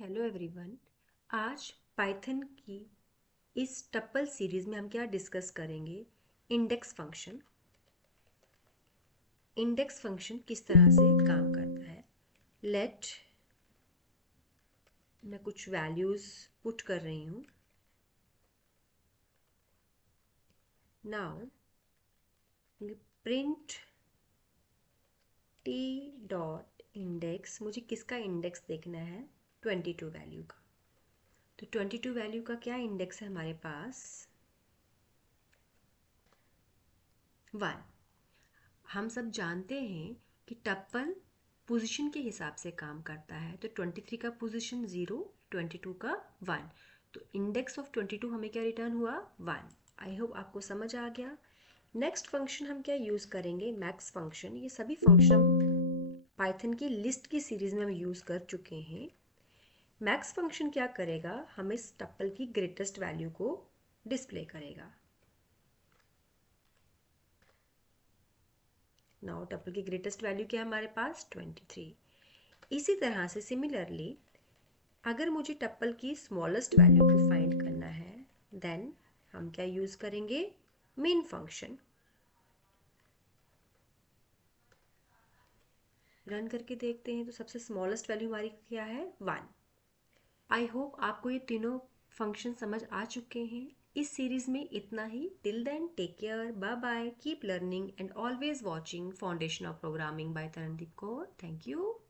Hello everyone. आज Python की इस टप्पल सीरीज में हम क्या डिस्कस करेंगे? Index function. इंडेक्स फंक्शन किस तरह से काम करता है। लेट मैं कुछ वैल्यूज पुट कर रही हूँ। Now print T dot index, मुझे किसका इंडेक्स देखना है? 22 वैल्यू का। तो 22 वैल्यू का क्या इंडेक्स है हमारे पास? 1। हम सब जानते हैं कि टप्पल पोजीशन के हिसाब से काम करता है। तो 23 का पोजीशन 0, 22 का 1। तो इंडेक्स ऑफ 22 हमें क्या रिटर्न हुआ? 1। आई होप आपको समझ आ गया। नेक्स्ट फंक्शन हम क्या यूज़ करेंगे? Max function. ये सभी फंक्शन पाइथन की लिस्ट की सीरीज में हम यूज़ कर चुके हैं। मैक्स फंक्शन क्या करेगा? हमें इस टप्पल की ग्रेटेस्ट वैल्यू को डिस्प्ले करेगा। नाउ टप्पल की ग्रेटेस्ट वैल्यू क्या है हमारे पास? 23। इसी तरह से सिमिलरली अगर मुझे टप्पल की स्मॉलेस्ट वैल्यू को फाइंड करना है, देन हम क्या यूज़ करेंगे? Main function. रन करके देखते हैं तो सबसे स्मॉलेस्ट वैल्यू हमारी क्या है? 1। आई होप आपको ये तीनों फंक्शन समझ आ चुके हैं। इस सीरीज में इतना ही। Till then take care, bye bye, keep learning and always watching foundation of programming by Tarandeep Kaur. Thank you.